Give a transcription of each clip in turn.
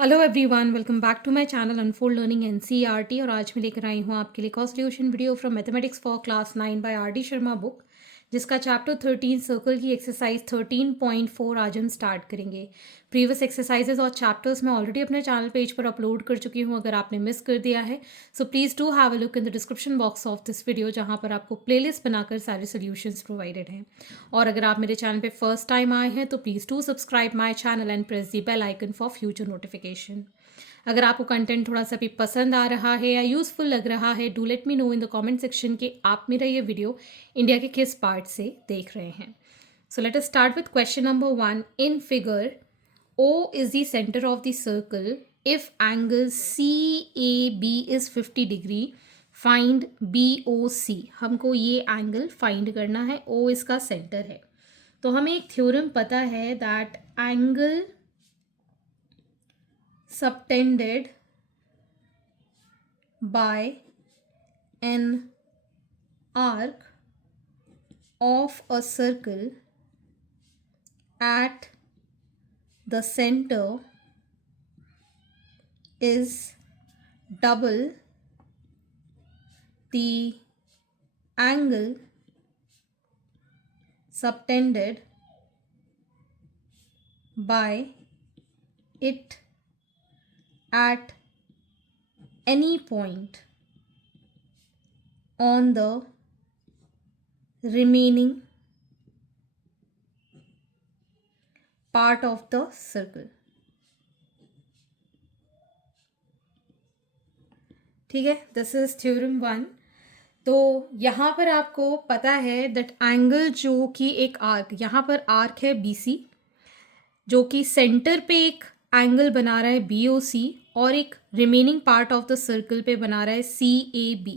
Hello everyone, welcome back to my channel unfold learning NCERT. और आज मैं लेकर आई हूँ आपके लिए cost solution video from mathematics for class 9 by R D Sharma book, जिसका चैप्टर 13 सर्कल की एक्सरसाइज 13.4 आज हम स्टार्ट करेंगे। प्रीवियस एक्सरसाइजेज और चैप्टर्स मैं ऑलरेडी अपने चैनल पेज पर अपलोड कर चुकी हूँ, अगर आपने मिस कर दिया है so please do have a look in the description box of this video, जहाँ पर आपको प्लेलिस्ट बनाकर सारे सोल्यूशंस प्रोवाइडेड हैं। और अगर आप मेरे चैनल पे फर्स्ट टाइम आए हैं तो please do subscribe my channel and press the bell icon for future notification. अगर आपको कंटेंट थोड़ा सा भी पसंद आ रहा है या यूज़फुल लग रहा है, do let me know in the comment section कि आप मेरा ये वीडियो इंडिया के किस पार्ट से देख रहे हैं। So let us start with question number 1। In figure O is the center of the circle. If angle CAB is 50 degree, find BOC। हमको ये एंगल फाइंड करना है, O इसका सेंटर है। तो हमें एक थ्योरम पता है that angle subtended by an arc of a circle at the center is double the angle subtended by it at any point on the remaining part of the circle। ठीक है, this is theorem 1। तो यहाँ पर आपको पता है that angle जो कि एक आर्क, यहाँ पर आर्क है BC जो कि सेंटर पे एक एंगल बना रहा है BOC और एक remaining part of the circle पे बना रहा है CAB।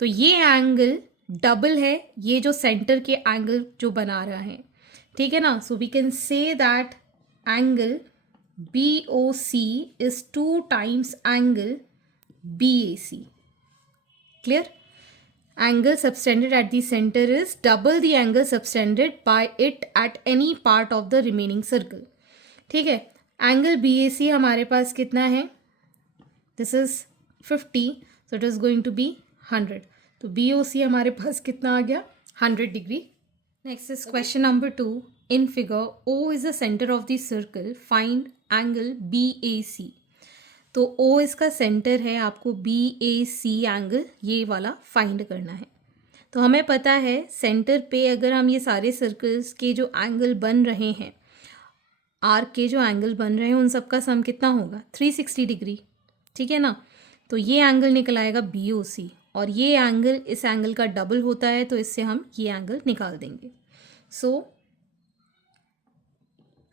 तो ये एंगल डबल है ये जो सेंटर के एंगल जो बना रहा है, ठीक है ना। So we can say that angle BOC is 2 times angle BAC। Clear? Angle subtended at the center is double the angle subtended by it at any part of the remaining circle। ठीक है, angle BAC हमारे पास कितना है? This is 50, so it is going to be 100। तो BOC हमारे पास कितना आ गया? 100 degree. Next is question number 2। In figure O is the centre of the circle, find angle BAC। तो O इसका सेंटर है, आपको BAC एंगल ये वाला फाइंड करना है। तो हमें पता है सेंटर पे अगर हम ये सारे सर्कल्स के जो एंगल बन रहे हैं, आर्क के जो एंगल बन रहे हैं, उन सब का सम कितना होगा? 360 डिग्री। ठीक है ना। तो ये एंगल निकल आएगा BOC और ये एंगल इस एंगल का डबल होता है, तो इससे हम ये एंगल निकाल देंगे। सो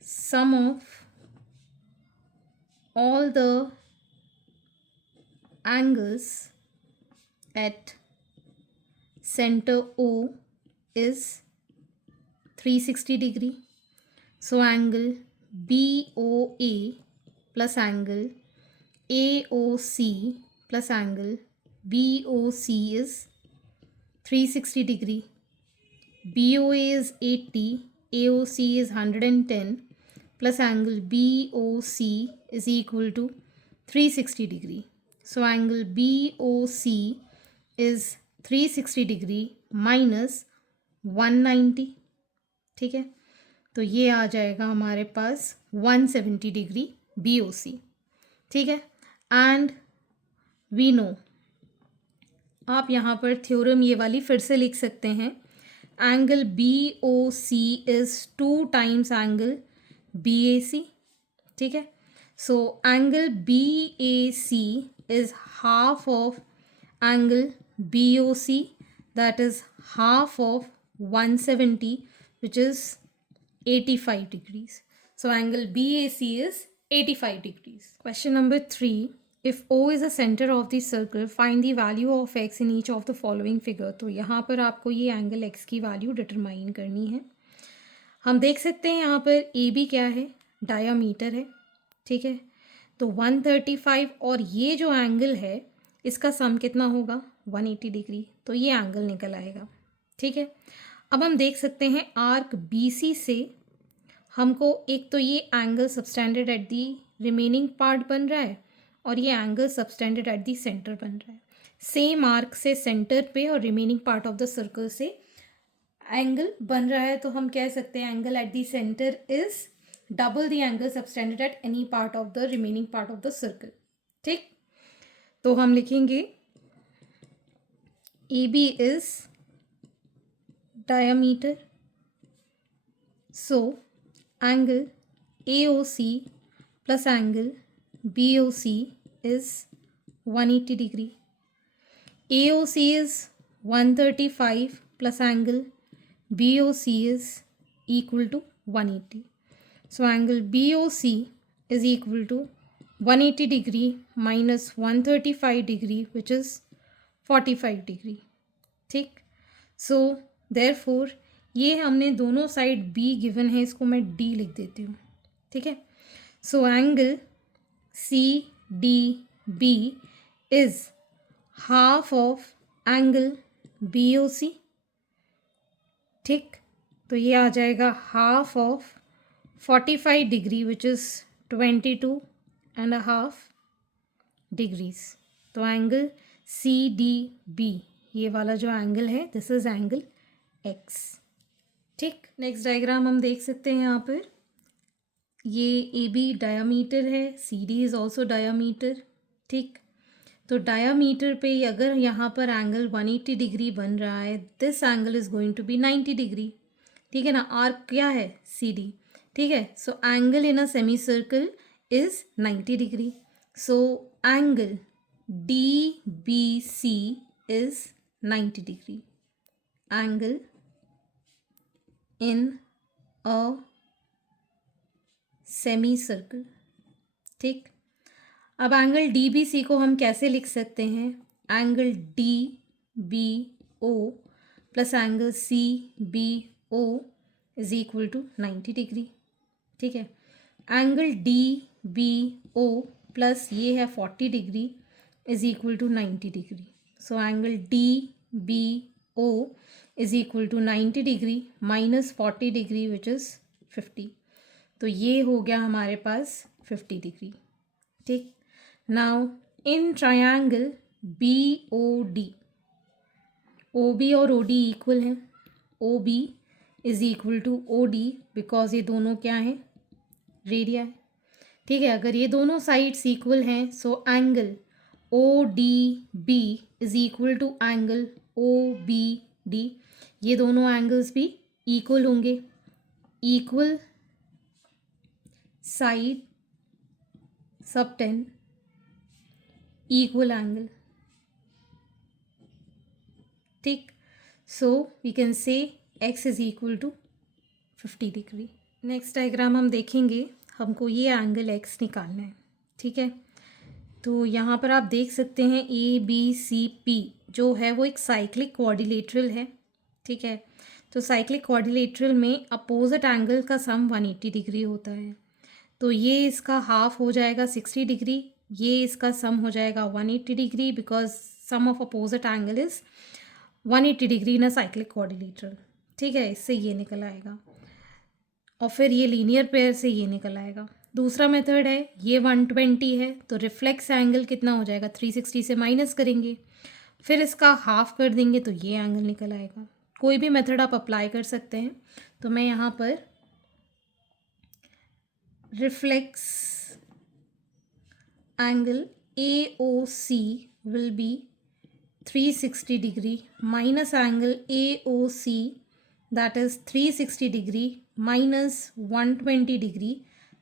सम of all the angles at center O is 360 degree. So angle BOA plus angle AOC plus angle BOC is 360 degree. BOA is 80, AOC is 110 plus angle BOC is equal to 360 degree. So angle BOC is 360 degree minus 190। ठीक है, तो ये आ जाएगा हमारे पास 170 degree BOC। ठीक है, and we know, आप यहाँ पर थ्योरम ये वाली फिर से लिख सकते हैं, angle BOC is 2 times angle BAC। ठीक है, so angle BAC is half of angle BOC, that is half of 170 which is 85 degrees. So angle BAC is 85 degrees. Question number 3. If O is the center of the circle, find the value of x in each of the following figure। तो यहाँ पर आपको ये angle x की value determine करनी है। हम देख सकते हैं यहाँ पर AB क्या है? डायामीटर है। ठीक है, तो 135 और ये जो एंगल है इसका सम कितना होगा? 180 डिग्री। तो ये एंगल निकल आएगा। ठीक है, अब हम देख सकते हैं आर्क BC से हमको एक तो ये angle subtended at the remaining part बन रहा है और ये angle subtended at the centre बन रहा है। सेम आर्क से सेंटर पे और remaining part of the circle से एंगल बन रहा है, तो हम कह सकते हैं angle at the centre is double the angle subtended at any part of the remaining part of the circle. ठीक, तो हम लिखेंगे A B is diameter, so angle AOC plus angle BOC is 180 degree. AOC is 135 plus angle BOC is equal to 180. So angle BOC is equal to 180 degree minus 135 degree, which is 45 degree. ठीक, so therefore ये हमने दोनों side B given है, इसको मैं D लिख देती हूँ। ठीक है, so angle CDB is half of angle BOC। ठीक, तो ये आ जाएगा half of 45 degree which is 22.5 degrees. तो एंगल CDB ये वाला जो एंगल है दिस इज एंगल X। ठीक, नेक्स्ट डायग्राम हम देख सकते हैं यहाँ पर। ये AB डायामीटर है, CD इज़ ऑल्सो डायामीटर। ठीक, तो डायामीटर पे अगर यहाँ पर एंगल 180 डिग्री बन रहा है, this angle is going to be 90 degree. ठीक है ना, आर्क क्या है CD। ठीक है, so angle in a semi circle is 90 degree. So angle DBC is 90 degree. Angle in a semicircle. ठीक, अब एंगल DBC को हम कैसे लिख सकते हैं? Angle DBO plus angle CBO is equal to 90 degree. ठीक है, एंगल DBO प्लस ये है 40 degree is equal to 90 degree. So angle DBO is equal to 90 degree minus 40 degree which is 50। तो ये हो गया हमारे पास 50 डिग्री। ठीक, now in triangle BOD, OB और OD इक्वल हैं। OB is equal to OD because ये दोनों क्या हैं, रेडिया है। ठीक है, अगर ये दोनों साइड्स इक्वल हैं so angle ODB is equal to angle OBD। ये दोनों एंगल्स भी इक्वल होंगे। Equal side subtend equal angle. ठीक, so we can say X is equal to 50 degree. Next diagram हम देखेंगे, हमको ये एंगल X निकालना है। ठीक है, तो यहाँ पर आप देख सकते हैं ABCP जो है वो एक साइक्लिक क्वाड्रिलेटरल है। ठीक है, तो साइक्लिक क्वाड्रिलेटरल में अपोजिट एंगल का सम 180 डिग्री होता है। तो ये इसका हाफ हो जाएगा 60 डिग्री, ये इसका सम हो जाएगा 180 degree because sum of opposite angle is 180 degree in a cyclic quadrilateral. ठीक है, इससे ये निकल आएगा और फिर ये लीनियर पेयर से ये निकल आएगा। दूसरा मेथड है, ये 120 है तो रिफ्लेक्स एंगल कितना हो जाएगा, 360 से माइनस करेंगे, फिर इसका हाफ कर देंगे तो ये एंगल निकल आएगा। कोई भी मेथड आप अप्लाई कर सकते हैं। तो मैं यहाँ पर reflex angle AOC will be 360 degree minus angle AOC that is 360 degree minus 120 degree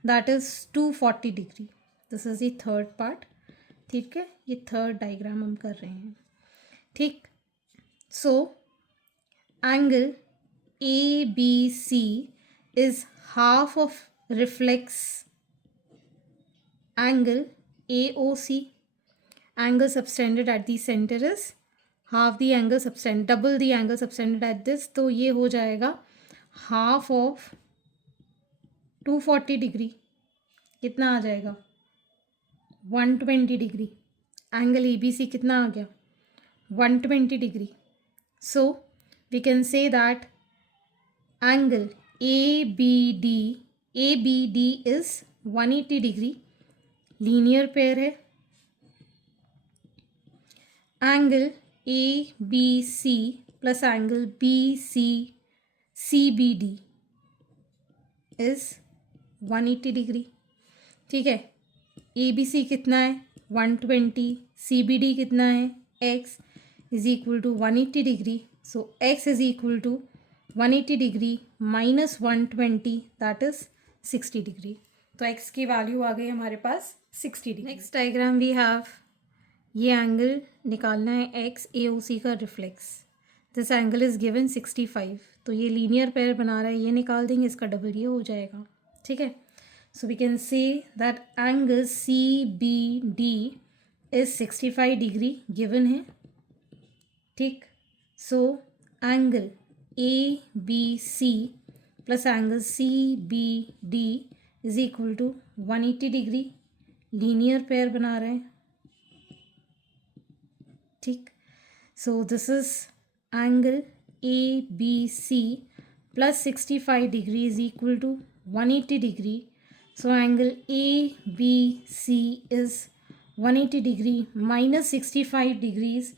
that is 240 degree. This is the third part. ठीक है, ये थर्ड डायग्राम हम कर रहे हैं। ठीक, so angle ABC is half of reflex angle AOC. Angle subtended at the center is half the angle subtend, double the angle subtended at this, तो ये हो जाएगा हाफ ऑफ 240 डिग्री। कितना आ जाएगा, 120 डिग्री। एंगल ABC कितना आ गया, 120 डिग्री। So we can say that angle ABD is 180 degree linear pair है. Angle A B C plus angle B C C B D is 180 degree. ठीक है. ए बी सी कितना है 120, सी बी डी कितना है x is equal to 180 degree. So x is equal to 180 degree minus 120 that is 60 degree. तो x की value आ गई हमारे पास 60 degree. Next diagram we have, ये एंगल निकालना है एक्स ए ओ सी का reflex. This angle is given 65. तो ये लीनियर पेयर बना रहा है, ये निकाल देंगे, इसका डबल ये हो जाएगा. ठीक है. So we can say that angle C B D is 65 degree given है. ठीक. So angle A B C plus angle C B D is equal to 180 degree. Linear pair बना रहे हैं. ठीक. So this is angle A B C plus 65 degree is equal to 180 degree. So angle A B C is 180 degree minus 65 degrees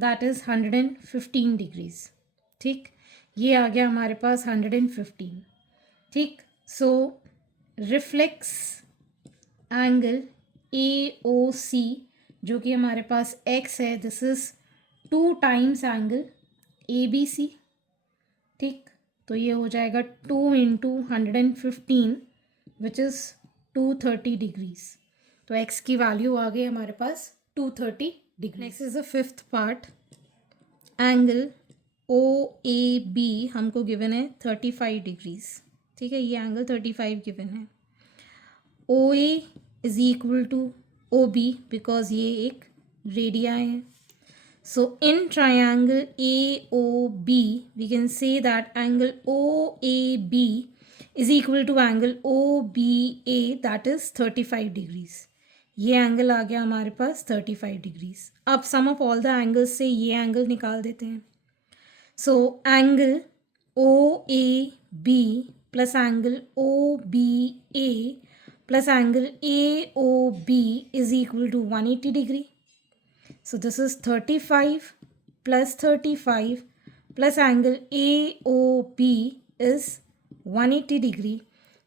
that is 115 degrees. ठीक. ये आ गया हमारे पास 115. ठीक. सो रिफ्लेक्स एंगल ए ओ सी जो कि हमारे पास x है, this is 2 times angle A B C. ठीक. तो ये हो जाएगा 2 इंटू 115 विच इज़ 230 डिग्रीज. तो x की वैल्यू आ गई हमारे पास 230 degree. Next is the fifth part. Angle O A B हमको गिवन है 35 डिग्रीज. ठीक है. ये एंगल 35 गिवन है. O A is equal to O B because ये एक रेडिया है. So in triangle AOB, we can say that angle OAB is equal to angle OBA that is 35 degrees. ये angle आ गया हमारे पास 35 डिग्रीज. अब sum of all the angles से ये एंगल निकाल देते हैं. So angle OAB plus angle OBA plus angle AOB is equal to 180 degree. So this is 35 plus 35 plus angle AOB is 180 degree.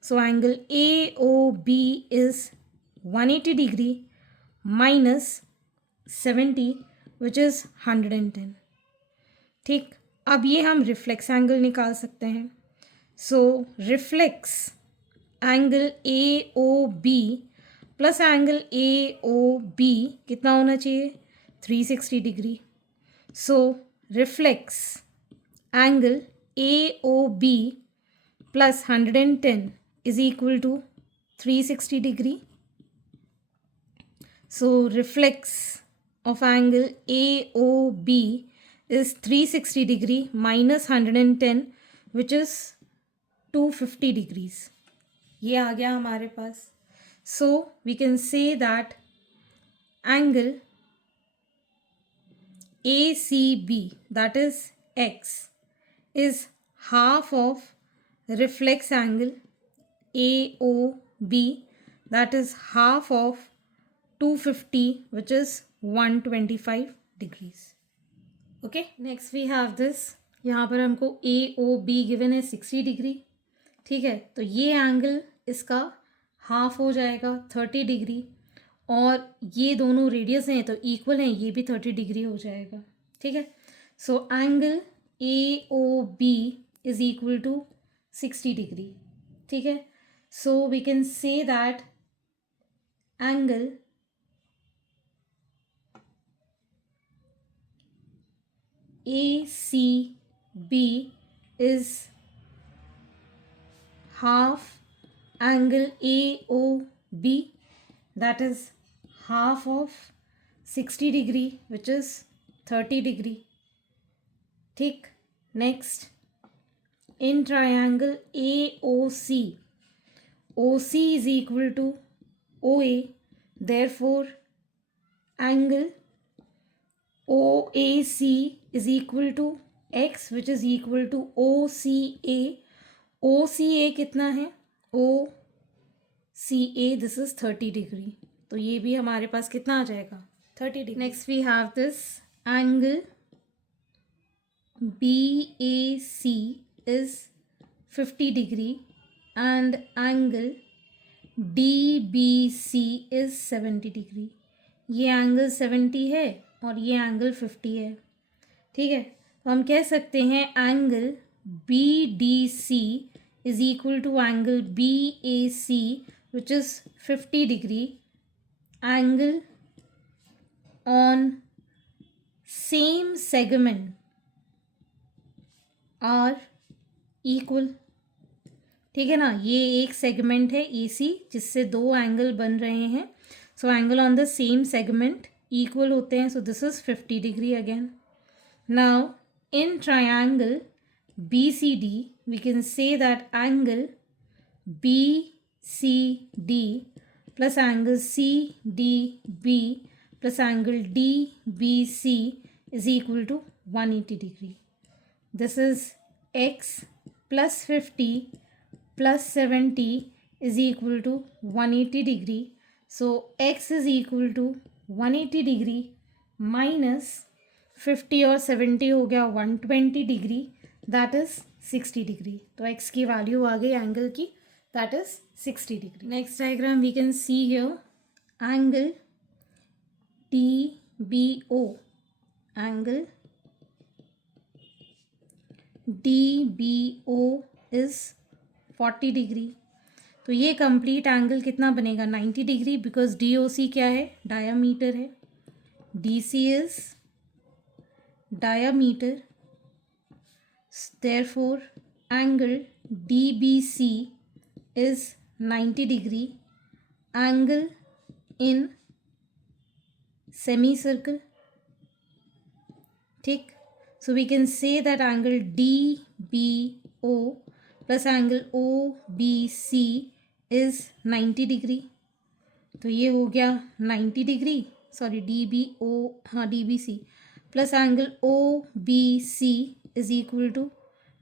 So angle AOB is 180 degree minus 70 which is 110. ठीक. अब ये हम reflex angle निकाल सकते हैं. So reflex angle AOB plus angle AOB कितना होना चाहिए 360 degree. So reflex angle AOB plus 110 is equal to 360 degree. So reflex of angle AOB is 360 degree minus 110 which is 250 degrees. ये आ गया हमारे पास. So we can say that angle ACB that is X is half of reflex angle AOB that is half of 250 which is 125 degrees. Okay. Next we have this. यहाँ पर हमको AOB given है 60 degree. ठीक है. तो ये angle इसका half हो जाएगा 30 डिग्री और ये दोनों रेडियस हैं तो इक्वल हैं, ये भी 30 डिग्री हो जाएगा. ठीक है. So angle AOB is equal to 60 degree. ठीक है. So we can say that angle ACB is half angle AOB that is half of 60 degree which is 30 degree. ठीक. Next in triangle AOC, OC is equal to OA, therefore angle OAC is equal to X which is equal to OCA. OCA कितना है OCA this is 30 degree. तो तो ये भी हमारे पास कितना आ जाएगा 30 degree. Next we have this angle BAC is 50 degree and angle DBC is 70 degree. ये एंगल 70 है और ये एंगल 50 है, ठीक है। तो हम कह सकते हैं angle BDC is equal to angle BAC which is 50 degree. Angle on same segment are equal, ठीक है ना। ये एक सेगमेंट है AC जिससे दो एंगल बन रहे हैं, so angle on the same segment equal होते हैं, so this is 50 degree again. Now in triangle BCD we can say that angle BCD plus angle CDB plus angle DBC is equal to 180 degree. This is x plus 50 plus 70 is equal to 180 degree. So x is equal to 180 degree minus 50 और 70 हो गया 120 degree, that is 60 degree. तो x की value आ गई angle की, that is 60 degree. Next diagram we can see here angle DBO, angle DBO is 40 degree. तो ये कंप्लीट एंगल कितना बनेगा 90 डिग्री, बिकॉज DOC क्या है, डायामीटर है, DC is diameter, therefore angle DBC is 90 degree. Angle in semi circle, ठीक। So we can say that angle DBO plus angle OBC is 90 degree. तो ये हो गया 90 डिग्री, सॉरी DBO, हाँ DBC plus angle OBC is equal to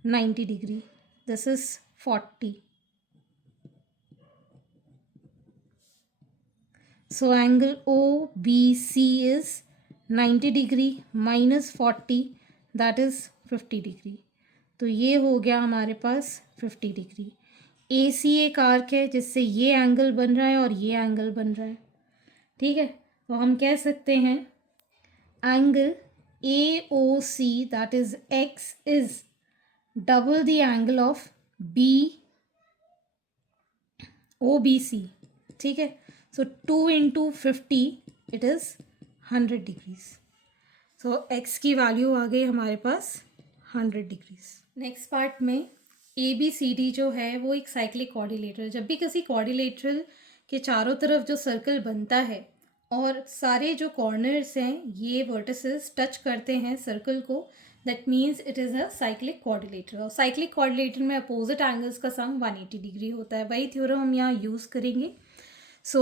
90 degree, this is 40। So angle OBC is 90 degree minus 40, that is 50 degree. तो ये हो गया हमारे पास 50 डिग्री। AC एक आर्क है जिससे ये एंगल बन रहा है और ये एंगल बन रहा है, ठीक है। तो हम कह सकते हैं angle AOC that is x is double the angle of OBC, ठीक है। सो 2 into 50 it is 100 degrees. So x की वैल्यू आ गई हमारे पास 100 डिग्रीज। नेक्स्ट पार्ट में ABCD जो है वो एक साइक्लिक कोऑर्डिनेटर। जब भी किसी कोऑर्डिनेटर के चारों तरफ जो सर्कल बनता है और सारे जो कॉर्नर्स हैं ये वर्टिसेस टच करते हैं सर्कल को, that means it is a cyclic coordinator. और साइक्लिक कोऑर्डिनेटर में अपोजिट एंगल्स का सम 180 डिग्री होता है। वही थ्योरम हम यहाँ यूज़ करेंगे। सो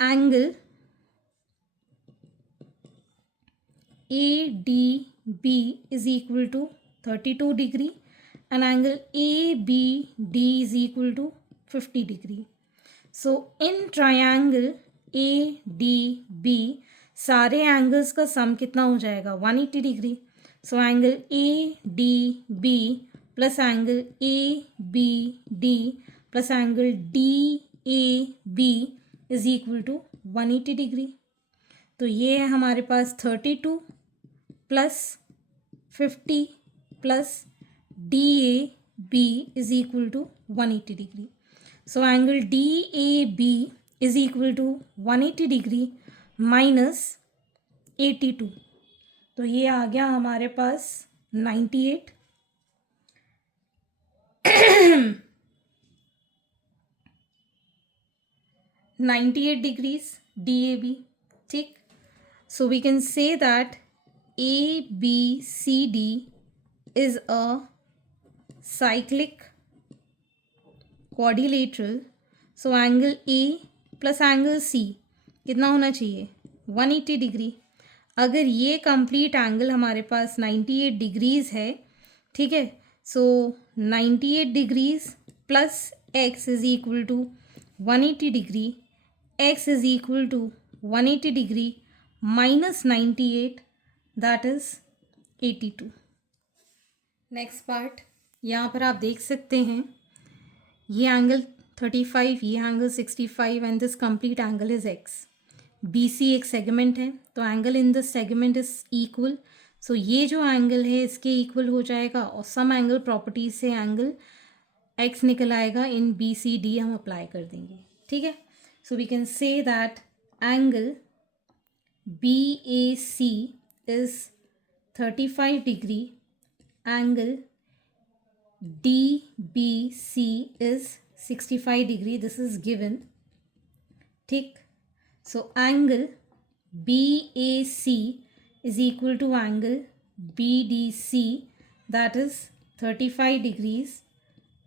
angle ADB is equal to 32 degree and angle ABD is equal to 50 degree. So in triangle ADB सारे एंगल्स का सम कितना हो जाएगा 180 degree. So angle ADB plus angle ABD plus angle DAB is equal to 180 degree. तो ये है हमारे पास 32 plus 50 plus DAB is equal to 180 degree. So angle DAB is equal to 180 degree minus 82। तो ये आ गया हमारे पास 98। 98 डिग्रीज DAB, ठीक। So we can say that ABCD is a cyclic quadrilateral. So angle A plus angle C कितना होना चाहिए 180 degree. अगर ये कंप्लीट एंगल हमारे पास 98 डिग्रीज़ है, ठीक है। So 98 degrees plus x is equal to 180 degree, x is equal to 180 degree minus 98, that is 82. Next part, यहाँ पर आप देख सकते हैं ये एंगल 35, ये angle 65 and this complete angle is X. B C एक सेगमेंट है, तो angle in this segment is equal. So ये जो एंगल है इसके इक्वल हो जाएगा और सम एंगल प्रॉपर्टीज से एंगल एक्स निकल आएगा. इन बी सी डी हम अप्लाई कर देंगे. ठीक है, so we can say that angle B A C is 35 degree. Angle DBC is 65 degree. This is given. ठीक. So angle BAC is equal to angle BDC, that is 35 degrees.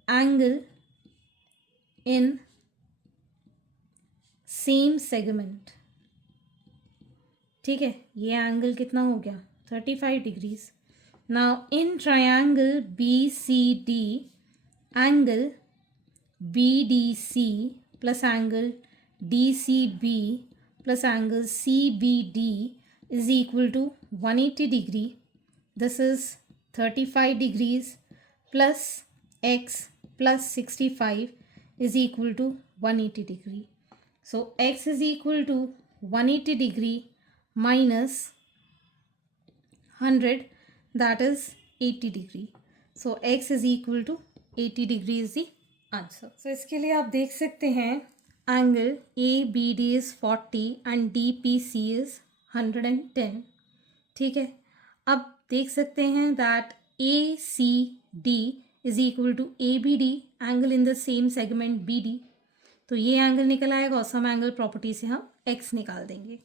Angle in same segment. ठीक है, ये angle कितना हो गया 35 degrees. Now in triangle BCD, angle BDC plus angle DCB plus angle CBD is equal to 180 degree. This is 35 degrees plus x plus 65 is equal to 180 degree. So x is equal to 180 degree minus 100, that is 80 degree. So x is equal to 80 degree is the answer. So इसके लिए आप देख सकते हैं Angle ABD is 40 and DPC is 110. ठीक है, अब देख सकते हैं that ACD is equal to ABD, angle in the same segment BD. तो ये एंगल निकल आएगा और सम एंगल प्रॉपर्टी से हम x निकाल देंगे.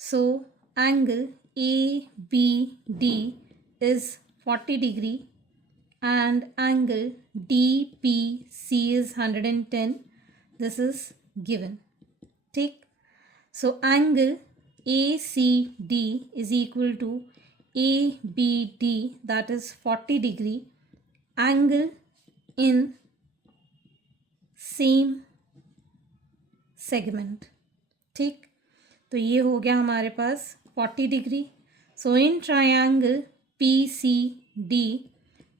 So angle ABD is 40 degree and angle DPC is 110. This is given. ठीक, so angle ACD is equal to ABD, that is 40 degree. Angle in same segment. ठीक, तो ये हो गया हमारे पास 40 degree. So in triangle PCD,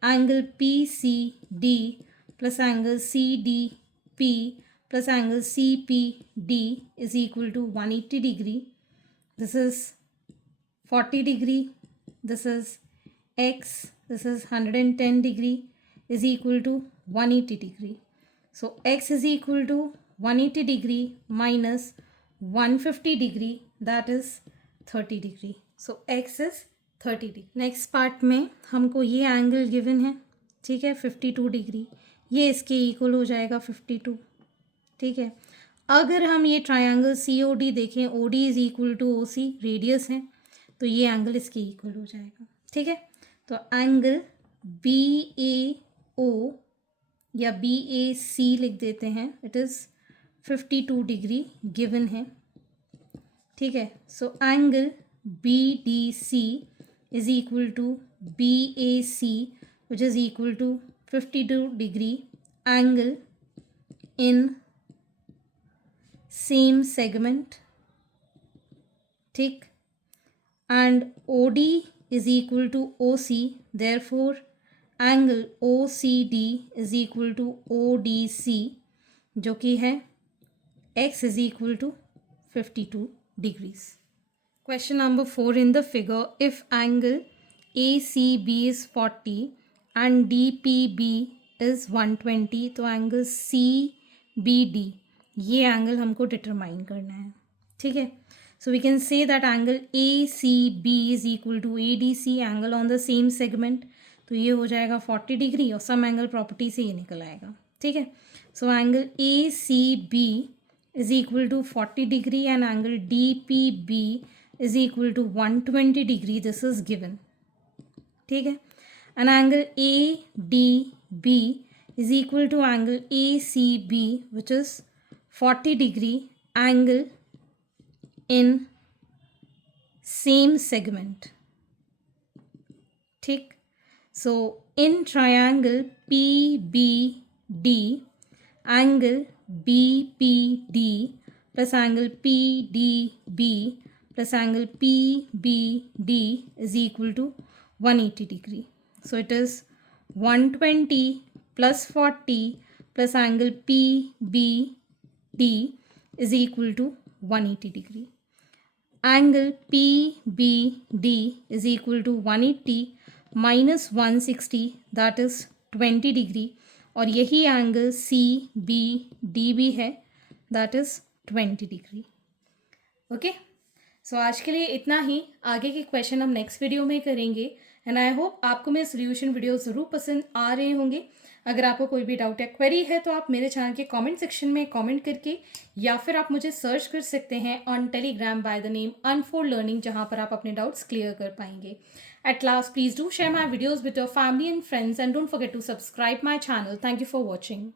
angle PCD plus angle CDP plus angle CPD is equal to 180 degree. This is 40 degree. This is x. This is 110 degree is equal to 180 degree. So x is equal to 180 degree minus 150 degree, that is 30 degree. So x is 30 degree. Next part में हमको ये angle given है. ठीक है, 52 degree. ये इसके equal हो जाएगा 52. ठीक है, अगर हम ये ट्रायंगल COD देखें, OD is equal to OC, radius है, तो ये एंगल इसके इक्वल हो जाएगा. ठीक है, तो एंगल BAO या BAC लिख देते हैं. इट इज़ 52 डिग्री गिवन है. ठीक है, so angle BDC is equal to BAC, which is equal to 52 degree. Angle in same segment. ठीक, and OD is equal to OC, therefore angle OCD is equal to ODC, जो कि है x is equal to 52 degrees. Question number 4 in the figure, if angle ACB is 40 and DPB is 120, तो angle CBD, ये angle हमको determine करना है. ठीक है, so we can say that angle ACB is equal to ADC, angle on the same segment. तो ये हो जाएगा 40 डिग्री और सम एंगल प्रॉपर्टी से ये निकल आएगा. ठीक है, so angle ACB is equal to 40 degree and angle DPB is equal to 120 degree. This is given. ठीक है, and angle ADB is equal to angle ACB, which is 40 degree, angle in same segment. ठीक, so in triangle PBD, angle BPD plus angle PDB plus angle PBD is equal to 180 degree. So it is 120 plus 40 plus angle PBD is equal to 180 degree. Angle PBD is equal to 180 minus 160 that is 20 degree और यही angle CBD भी है that is 20 degree. Okay so आज के लिए इतना ही. आगे के क्वेश्चन हम नेक्स्ट वीडियो में करेंगे एंड आई होप आपको मेरे सोल्यूशन वीडियो ज़रूर पसंद आ रहे होंगे. अगर आपको कोई भी डाउट या क्वेरी है तो आप मेरे चैनल के कमेंट सेक्शन में कमेंट करके या फिर आप मुझे सर्च कर सकते हैं on Telegram by the name unfold learning, जहाँ पर आप अपने डाउट्स क्लियर कर पाएंगे. At last please do share my videos with your family and friends and don't forget to subscribe my channel. Thank you for watching.